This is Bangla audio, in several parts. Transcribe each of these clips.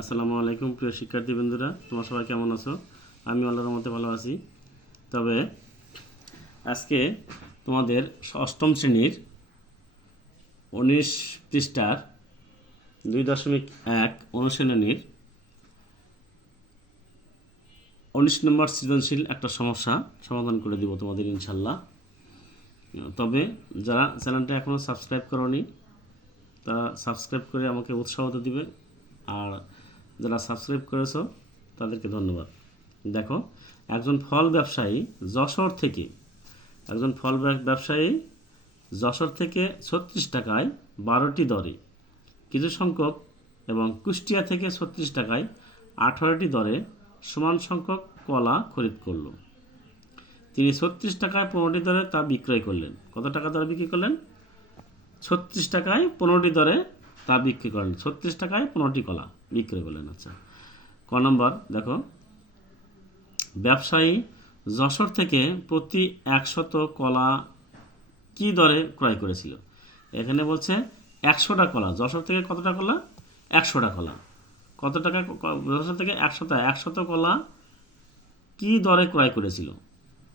আসসালামু আলাইকুম প্রিয় শিক্ষার্থী বন্ধুরা, তোমরা সবাই কেমন আছো? আমি আল্লাহর রহমতে ভালো আছি। তবে আজকে তোমাদের অষ্টম শ্রেণীর 19 পৃষ্ঠার 2.1 অনুশীলনীর 19 নম্বর সৃজনশীল একটা সমস্যা সমাধান করে দিব তোমাদের ইনশাল্লাহ। তবে যারা চ্যানেলটা এখনও সাবস্ক্রাইব করোনি তারা সাবস্ক্রাইব করে আমাকে উৎসাহ দিবে, আর যারা সাবস্ক্রাইব করেছো তাদেরকে ধন্যবাদ। দেখো, একজন ফল ব্যবসায়ী যশোর থেকে 36 টাকায় 12টি দরে কিছু সংখ্যক এবং কুষ্টিয়া থেকে 36 টাকায় 18টি দরে সমান সংখ্যক কলা খরিদ করল। তিনি 36 টাকায় 15টি দরে তা বিক্রয় করলেন। কত টাকা দরে বিক্রি করলেন? 36 টাকায় 15টি দরে তা বিক্রি করলেন। 36 টাকায় 15টি কলা বিক্রয় করলেন। আচ্ছা, ক নম্বর দেখো, ব্যবসায়ী যশোর থেকে প্রতি 100 কলা কি দরে ক্রয় করেছিল? এখানে বলছে 100টা কলা। যশোর থেকে কতটা কলা? 100টা কলা। কত টাকা? যশোর থেকে 100 কলা কি দরে ক্রয় করেছিল?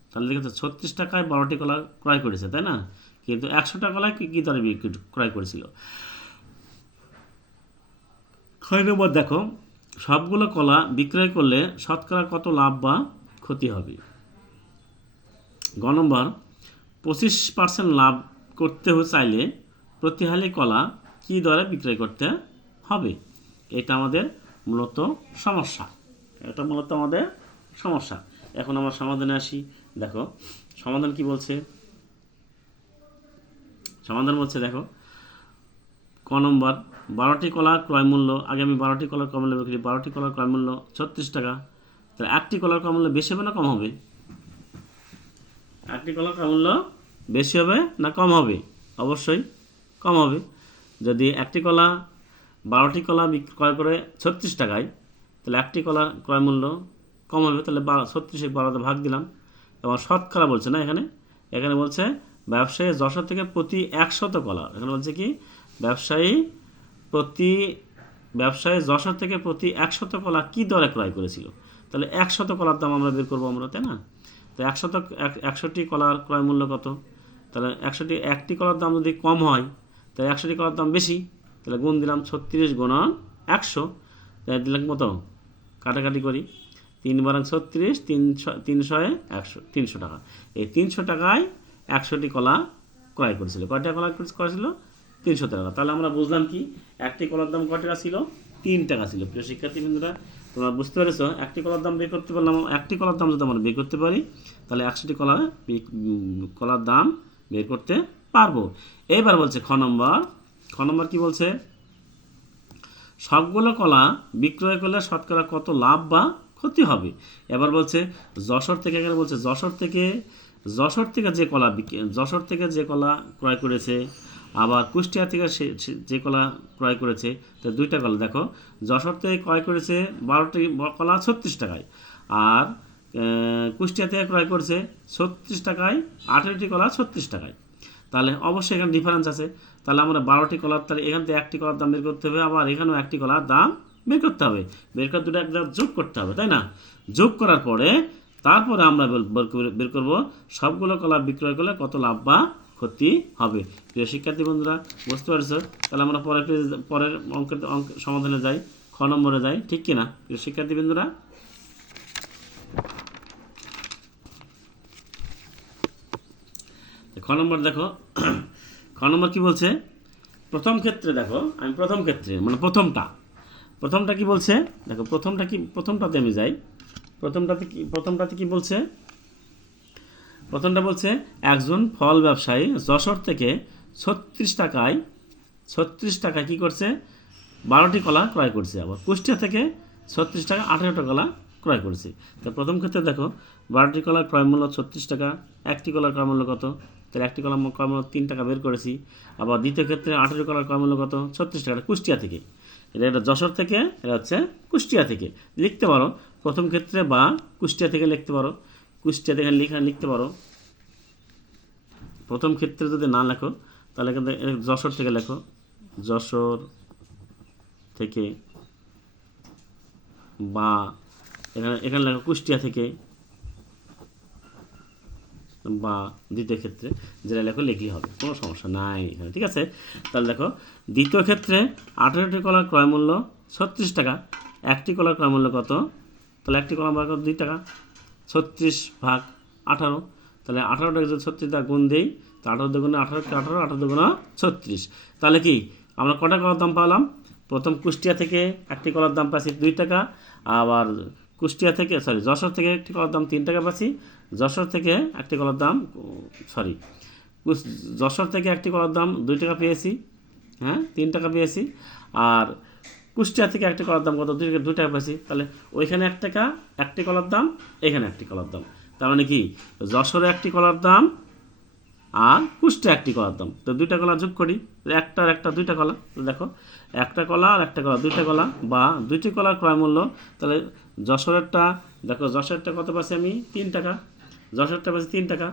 তাহলে দেখেছে 36 টাকায় 12টি কলা ক্রয় করেছে, তাই না? কিন্তু 100টা কলা কি দরে ক্রয় করেছিল? ছয় নম্বর দেখো, সবগুলো কলা বিক্রয় করলে শতকরা কত লাভ বা ক্ষতি হবে? গ নম্বর, 25% লাভ করতে চাইলে প্রতি হালি কলা কি দরে বিক্রয় করতে হবে? এটা আমাদের মূলত সমস্যা। এখন আমরা সমাধানে আসি। দেখো সমাধান কি বলছে। সমাধান বলছে, দেখো ক নম্বর, 12টি কলার ক্রয় মূল্য, আগে আমি 12টি কলার ক্রয় মূল্য বের করি। 12টি কলার ক্রয় মূল্য 36 টাকা। তাহলে একটি কলার ক্রয় মূল্য বেশি হবে না কম হবে? একটি কলার ক্রয় মূল্য বেশি হবে না কম হবে? অবশ্যই কম হবে। যদি একটি কলা 12টি কলা ক্রয় করে 36 টাকায়, তাহলে একটি কলার ক্রয় মূল্য কম হবে। তাহলে 36 12তে ভাগ দিলাম। এবং শতকরা বলছে না, এখানে বলছে ব্যবসায়ী যশোর থেকে প্রতি 100 কলা, এখানে বলছে কি ব্যবসায়ী যশোর থেকে প্রতি 100 কলা কি দরে ক্রয় করেছিল। তাহলে 100 কলার দাম আমরা বের করবো আমরা, তাই না? তো 100টি কলার ক্রয় মূল্য কত? তাহলে একটি কলার দাম যদি কম হয় তাহলে 100টি কলার দাম বেশি। তাহলে গুণ দিলাম 36 গুণন 100, তাই দিলাম কত? কাটাকাটি করি, 3 বারাং 36, 300 টাকা। এই 300 টাকায় 100টি কলা ক্রয় করেছিল। কয়টা কলা করেছিল? 300 টাকা। তাহলে আমরা বুঝলাম কি একটি কলার দাম কয় টাকা ছিল? 3 টাকা ছিল। প্রিয় শিক্ষার্থী বন্ধুরা, তোমরা বুঝতে পেরেছ একটি কলার দাম বের করতে পারলাম। একটি কলার দাম যদি আমরা বের করতে পারি তাহলে 100টি কলার দাম বের করতে পারবো। এইবার বলছে খ নম্বর কি বলছে? সবগুলো কলা বিক্রয় করলে শতকরা কত লাভ বা ক্ষতি হবে? এবার বলছে যশোর থেকে, এখানে বলছে যশোর থেকে যে কলা ক্রয় করেছে, আবার কুষ্টিয়া থেকে যে কলা ক্রয় করেছে। তো দুইটা কলা দেখো, যশোর থেকে ক্রয় করেছে 12টি কলা 36 টাকায়, আর কুষ্টিয়া থেকে ক্রয় করেছে 36 টাকায় 18টি কলা 36 টাকায়। তাহলে অবশ্যই এখানে ডিফারেন্স আছে। তাহলে আমরা 12টি কলার, তাহলে এখান থেকে একটি কলার দাম বের করতে হবে, আবার এখানেও একটি কলার দাম বের করতে হবে। বের করে দুটো একটা যোগ করতে হবে, তাই না? যোগ করার পরে তারপরে আমরা বের করব সবগুলো কলা বিক্রয় করলে কত লাভ বা ক্ষতি হবে। প্রিয় শিক্ষার্থী বন্ধুরা, বুঝতে পারছো? তাহলে আমরা পরের অঙ্কের সমাধানে যাই, খ নম্বরে যাই, ঠিক কিনা প্রিয় শিক্ষার্থী বন্ধুরা? খ নম্বর দেখো, খ নম্বর কি বলছে? প্রথম ক্ষেত্রে দেখো, আমি প্রথমটা কি বলছে দেখো, প্রথমটাতে আমি যাই। প্রথমটাতে কি বলছে? প্রথমটা বলছে একজন ফল ব্যবসায়ী যশোর থেকে 36 টাকায় কি করছে? 12টি কলা ক্রয় করছে। আবার কুষ্টিয়া থেকে 36 টাকা 18টা কলা ক্রয় করেছে। তো প্রথম ক্ষেত্রে দেখো, 12টি কলার ক্রয় মূল্য 36 টাকা, একটি কলার ক্রয় মূল্য কত? তাহলে একটি কলার ক্রয় মূল্য 3 টাকা বের করেছি। আবার দ্বিতীয় ক্ষেত্রে 18 কলার ক্রয় মূল্য কত? 36 টাকা, কুষ্টিয়া থেকে। এটা যশোর থেকে, এটা হচ্ছে কুষ্টিয়া থেকে। লিখতে পারো প্রথম ক্ষেত্রে বা কুষ্টিয়া থেকে লিখতে পারো। কুষ্টিয়া থেকে লিখতে পারো। প্রথম ক্ষেত্রে যদি না লেখো তাহলে যশোর থেকে লেখো। যশোর থেকে বা এখানে এখানে লেখো কুষ্টিয়া থেকে, বা দ্বিতীয় ক্ষেত্রে যেটা লেখো লিখলেই হবে, কোনো সমস্যা নাই এখানে, ঠিক আছে। তাহলে দেখো দ্বিতীয় ক্ষেত্রে 18টি কলার ক্রয় মূল্য 36 টাকা, একটি কলার ক্রয় মূল্য কত? তাহলে একটি কলার কত? 2 টাকা। 36 ভাগ 18, তাহলে 18টাকে যদি 36 দ্বারা গুণ দিই, তো 18 দুগুণে 18, 18, 18 দুগুণে 36, তাহলে কি আমরা কটা কলার দাম পালাম? প্রথম কুষ্টিয়া থেকে একটি কলার দাম পাচ্ছি 2 টাকা, আবার কুষ্টিয়া থেকে যশোর থেকে একটি কলার দাম 3 টাকা পাচ্ছি, যশোর থেকে একটি কলার দাম যশোর থেকে একটি কলার দাম 2 টাকা পেয়েছি, হ্যাঁ 3 টাকা পেয়েছি, আর কুষ্টিয়া থেকে একটি কলার দাম কত? 2 টাকা পেয়েছি। তাহলে ওইখানে 1 টাকা একটি কলার দাম, এখানে একটি কলার দাম, তার মানে কি যশোরে একটি কলার দাম আর কুষ্টিয়া একটি কলার দাম, তো 2টা কলা যোগ করি, একটার একটা 2টা কলা, তো দেখো একটা কলা আর একটা কলা 2টা কলা, বা 2টি কলার ক্রয় মূল্য, তাহলে যশোরেরটা দেখো, যশোরেরটা কত পাচ্ছি আমি? 3 টাকা, যশোরটা পাচ্ছি 3 টাকা,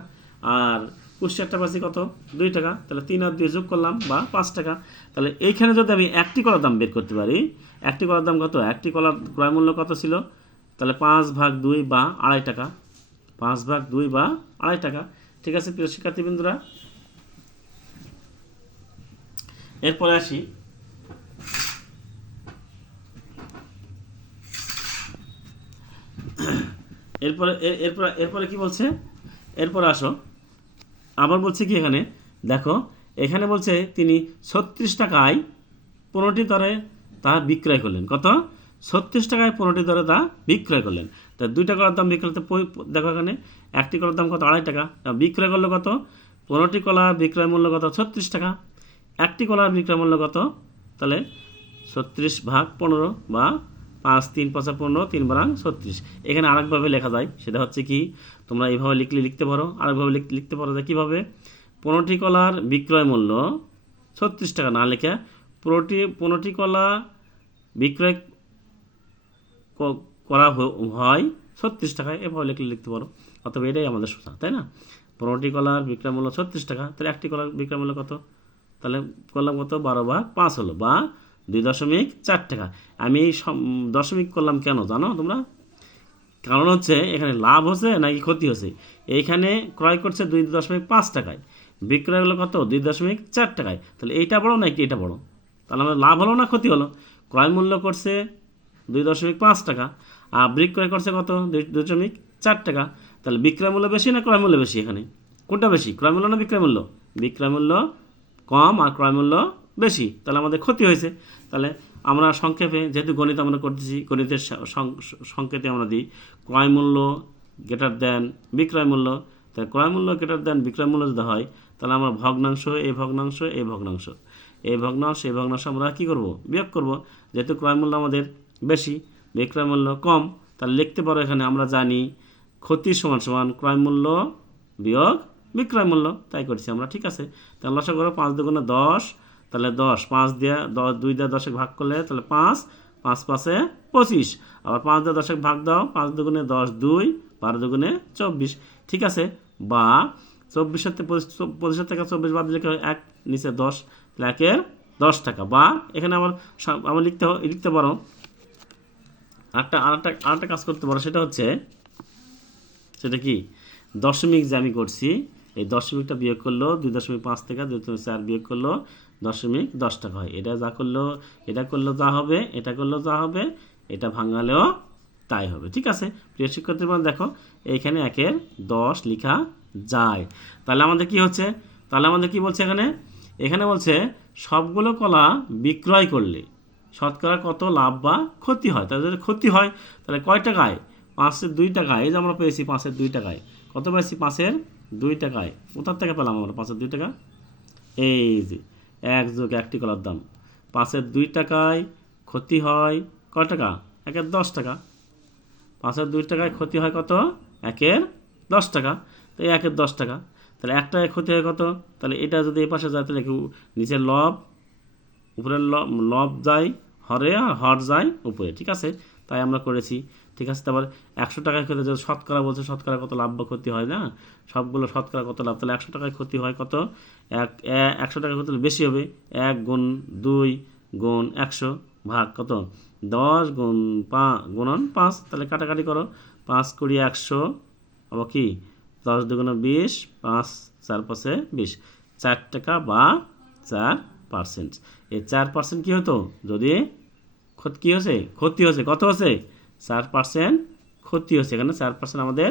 আর কুষ্টিয়ারটা পাচ্ছি কত? 2 টাকা, তাহলে 3 আর 2 যোগ করলাম, বা 5 টাকা। তাহলে এইখানে যদি আমি একটি কলার দাম বের করতে পারি, একটি কলার দাম কত? একটি কলার ক্রয় মূল্য কত ছিল? তাহলে 5 ভাগ 2 বা 2.5 টাকা, 5 ভাগ 2 বা 2.5 টাকা, ঠিক আছে প্রিয় শিক্ষার্থীবৃন্দরা। এরপরে আসি, এরপরে এরপরে এরপরে কি বলছে? এরপরে আসো, আবার বলছে কি এখানে দেখো, এখানে বলছে তিনি 36 টাকায় 15টি দরে তা বিক্রয় করলেন। কত? 36 টাকায় 15টি দরে তা বিক্রয় করলেন। তা 2টা কলার দাম বিক্রয় করতে দেখো এখানে একটি কলার দাম কত? 2.5 টাকা, বিক্রয় করলো কত? 15টি কলা বিক্রয় মূল্য কত? 36 টাকা। একটি কলার বিক্রয় মূল্য কত? তাহলে 36 ভাগ 15, বা 5 3 5 15, 3 বারাং 36। এখানে আরেকভাবে লেখা যায়, সেটা হচ্ছে কি, তোমরা এইভাবে লিখতে পারো, আরেকভাবে লিখতে পারো যে কীভাবে? 15টি কলার বিক্রয় মূল্য 36 টাকা না লিখে 15টি কলা বিক্রয় করা হয় 36 টাকায়, এভাবে লিখতে পারো, অথবা এটাই আমাদের সোজা, তাই না? 15টি কলার বিক্রয় মূল্য 36 টাকা, তাহলে একটি কলার বিক্রয় মূল্য কত? তাহলে করলাম কত? 12 ভাগ 5 হলো, বা 2.4 টাকা। আমি এই দশমিক করলাম কেন জানো তোমরা? কারণ হচ্ছে এখানে লাভ হচ্ছে নাকি ক্ষতি হচ্ছে। এইখানে ক্রয় করছে 2.5 টাকায়, বিক্রয় হলো কত? 2.4 টাকায়। তাহলে এইটা বড় নাকি এটা বড়? তাহলে আমাদের লাভ হলো না ক্ষতি হলো? ক্রয় মূল্য করছে 2.5 টাকা, আর বিক্রয় করছে কত? 2.4 টাকা। তাহলে বিক্রয় মূল্য বেশি না ক্রয় মূল্য বেশি? এখানে কোনটা বেশি, ক্রয় মূল্য না বিক্রয় মূল্য? বিক্রয় মূল্য কম আর ক্রয় মূল্য বেশি, তাহলে আমাদের ক্ষতি হয়েছে। তাহলে আমরা সংক্ষেপে, যেহেতু গণিত আমরা করতেছি, গণিতের সংকেতে আমরা দিই ক্রয় মূল্য গ্রেটার দেন বিক্রয় মূল্য। তাহলে ক্রয় মূল্য গ্রেটার দেন বিক্রয় মূল্য যদি হয়, তাহলে আমরা ভগ্নাংশ এই ভগ্নাংশ এই ভগ্নাংশ এই ভগ্নাংশ এই ভগ্নাংশ আমরা কী করব? বিয়োগ করব। যেহেতু ক্রয় মূল্য আমাদের বেশি, বিক্রয় মূল্য কম, তাহলে লিখতে পারো এখানে আমরা জানি ক্ষতি সমান সমান ক্রয় মূল্য বিয়োগ বিক্রয় মূল্য, তাই করছি আমরা, ঠিক আছে। তাহলে লসা করো 5 দুগুণে 10, তাহলে 10, 5 দিয়ে 2 দিয়ে 10 ভাগ করলে তাহলে 5, 5 5-এ 25, আবার 5 দিয়ে 10 ভাগ দাও, 5 দুগুণে 10, 2, 12 দুগুণে 24, ঠিক আছে। বা 25 থেকে 24 বাদ দিলে 1 নিচে 10, তাহলে 1-এর 10 টাকা। বা এখানে আমার লিখতে পারো আরেকটা কাজ করতে পারো, সেটা হচ্ছে, সেটা কি? দশমিক যে আমি করছি, এই দশমিকটা বিয়োগ করলো 2.5 থেকে 2.4 বিয়োগ করলো 0.10 টাকা হয়। এটা যা করলো, এটা করলেও যা হবে, এটা করলেও যা হবে, এটা ভাঙালেও তাই হবে, ঠিক আছে। প্রিয় শিক্ষার্থী বন্ধু দেখো, এইখানে 1-এর 10 লেখা যায়। তাহলে আমাদের কি হচ্ছে? তাহলে আমাদের কি বলছে এখানে? এখানে বলছে সবগুলো কলা বিক্রয় করলে শতকরা কত লাভ বা ক্ষতি হয়। তাহলে যদি ক্ষতি হয়, তাহলে কয় টাকায়? 5-এর 2 টাকায়। এই যে আমরা পেয়েছি 5-এর 2 টাকায়। কত পেয়েছি? 5-এর 2 টাকায়। কোথার থেকে পেলাম আমরা 5-এর 2 টাকা? এই যে 1 যোগ একটি কলার দাম, 5-এর 2 টাকায় ক্ষতি হয় কয় টাকা? 1-এর 10 টাকা। 5-এর 2 টাকায় ক্ষতি হয় কত? 1-এর 10 টাকা। তো এই 1-এর 10 টাকা, তাহলে 1 টাকায় ক্ষতি হয় কত? তাহলে এটা যদি এই পাশে যায়, তাহলে নিচের লব উপরের লব যায় হরে, আর হর যায় উপরে, ঠিক আছে। তাই আমরা করেছি, ঠিক আছে। তারপর 100 টাকায় ক্ষতি, যদি শতকরা বলছে, শতকরা কত লাভ বা ক্ষতি হয় না, সবগুলো শতকরা কত লাভ। তাহলে 100 টাকায় ক্ষতি হয় কত? 100 টাকায় ক্ষতি বেশি হবে, 1 গুণ 2 গুণ 100 ভাগ কত? 10 গুণন 5, তাহলে কাটাকাটি করো, 5 কুড়ি 100, আবার কি 10 দুগুণে 20, 5 4 পাঁচে 20, 4 টাকা বা 4%। এই 4% কী হতো যদি কী হচ্ছে, ক্ষতি হচ্ছে, কত হচ্ছে 4% ক্ষতি হচ্ছে, এখানে 4% আমাদের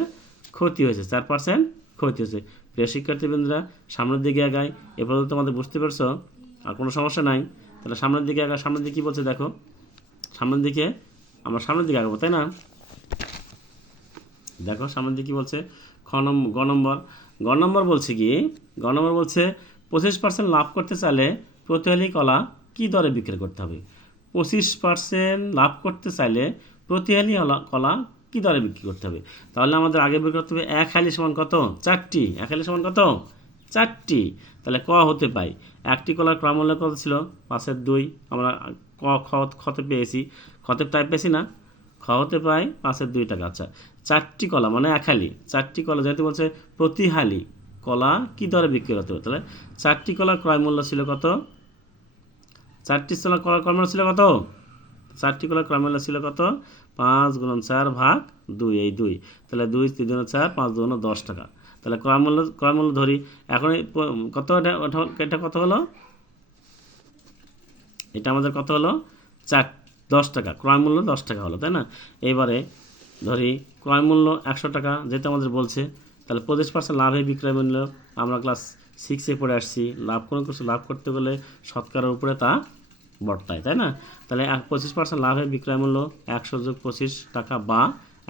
ক্ষতি হয়েছে, 4% ক্ষতি হচ্ছে। প্রিয় শিক্ষার্থীবৃন্দরা, সামনের দিকে আগায়, এ পর্যন্ত তোমাদের বুঝতে পারছো, আর কোনো সমস্যা নাই। তাহলে সামনের দিকে আগায়, সামনের দিকে কী বলছে দেখো, সামনের দিকে আমরা সামনের দিকে আগাবো, তাই না? দেখো সামনের দিকে কী বলছে, গ নম্বর বলছে কি, গ নম্বর বলছে 25% লাভ করতে চাইলে প্রতিহালি কলা কী দরে বিক্রি করতে হবে? 25% লাভ করতে চাইলে প্রতিহালি কলা কী দরে বিক্রি করতে হবে? তাহলে আমাদের আগে বের করতে হবে 1 হালি সমান কত, 4টি, 1 হালি সমান কত, 4টি। তাহলে ক হতে পাই, একটি কলার ক্রয়মূল্য কত ছিল, 5-এর 2, আমরা খতে পেয়েছি, খতে টাইপ পেয়েছি না, খ হতে পাই 5-এর 2 টাকা। আচ্ছা, 4টি কলা মানে 1 হালি, 4টি কলা যেহেতু বলছে প্রতি হালি কলা কী দরে বিক্রি করতে হবে, তাহলে 4টি কলার ক্রয়মূল্য ছিল কত, 4টি কলার ক্রয়মূল্য ছিল কত, 4টি কলার ক্রয়মূল্য ছিল কত, 5 গুণন 4 ভাগ 2, এই 2, তাহলে 2 3 দুগুণে 4, 5 দুগুণে 10 টাকা। তাহলে ক্রয়মূল্য ধরি, এখন কত, এটা কত হলো, এটা আমাদের কত হলো, 10 টাকা, ক্রয়মূল্য 10 টাকা হলো, তাই না? এবারে ধরি ক্রয়মূল্য 100 টাকা, যেটা আমাদের বলছে, তাহলে 25% লাভে বিক্রয় মূল্য, আমরা ক্লাস 6-এ পড়ে আসছি, কোনো কিছু লাভ করতে গেলে শতকরার উপরে তা বর্তায়, তাই না? তাহলে 25% লাভে বিক্রয় মূল্য 100 যোগ 25 টাকা বা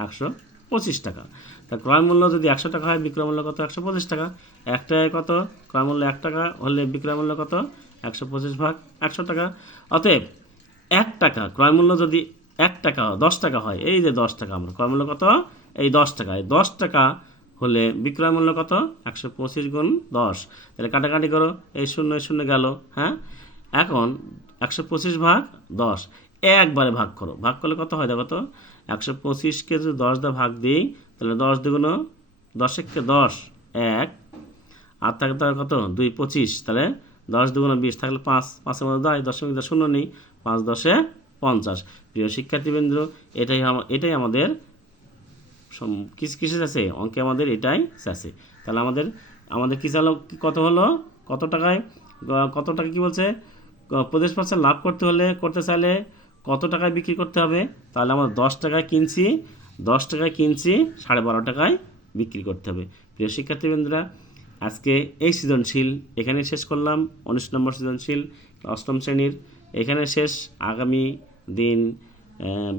125 টাকা। তা ক্রয় মূল্য যদি 100 টাকা হয়, বিক্রয় মূল্য কত, 125 টাকা। 1 টাকায় কত, ক্রয় মূল্য 1 টাকা হলে বিক্রয় মূল্য কত, 125 ভাগ 100 টাকা। অতএব 1 টাকা ক্রয় মূল্য যদি 1 টাকা 10 টাকা হয়, এই যে 10 টাকা, আমরা ক্রয় মূল্য কত, এই 10 টাকা, এই 10 টাকা হলে বিক্রয় মূল্য কত, 125 গুণ 10, তাহলে কাটাকাটি করো, এই 0 0 গেল, হ্যাঁ। এখন 125 ভাগ 10 একবারে ভাগ করো, ভাগ করলে কত হয় দেখো তো, 125কে যদি 10 দিয়ে ভাগ দিই, তাহলে 10 দুগুণ 10 কে 10, 1, আর থাকে তার কত 2 25, তাহলে 10 দুগুণ 20, থাকলে 5, 5-এর মধ্যে 10 নেই, 5 10-এ 50। প্রিয় শিক্ষার্থীবৃন্দ, এটাই আমাদের কিসে আছে, অঙ্কে আমাদের এটাই আছে। তাহলে আমাদের কি চালো, কত হলো, কত টাকা কি বলছে, 25% লাভ করতে চাইলে কত টাকায় বিক্রি করতে হবে? তাহলে আমরা 10 টাকায় কিনছি, 12.5 টাকায় বিক্রি করতে হবে। প্রিয় শিক্ষার্থীবৃন্দরা, আজকে এই সৃজনশীল এখানে শেষ করলাম, 19 নম্বর সৃজনশীল 8ম শ্রেণীর এখানে শেষ। আগামী দিন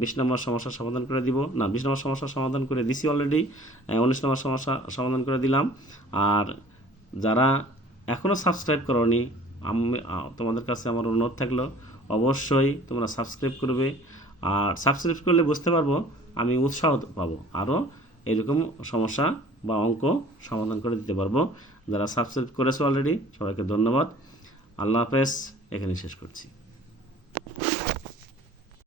20 নম্বর সমস্যার সমাধান করে দিব, না 20 নম্বর সমস্যার সমাধান করে দিছি অলরেডি, 19 নম্বর সমস্যা সমাধান করে দিলাম। আর যারা এখনও সাবস্ক্রাইব করোনি, তোমাদের কাছে আমার অনুরোধ থাকলো, অবশ্যই তোমরা সাবস্ক্রাইব করবে। আর সাবস্ক্রাইব করলে বুঝতে পারবো, আমি উৎসাহ পাবো, আরও এরকম সমস্যা বা অঙ্ক সমাধান করে দিতে পারবো। যারা সাবস্ক্রাইব করেছো অলরেডি, সবাইকে ধন্যবাদ। আল্লাহ হাফেজ, এখানে শেষ করছি।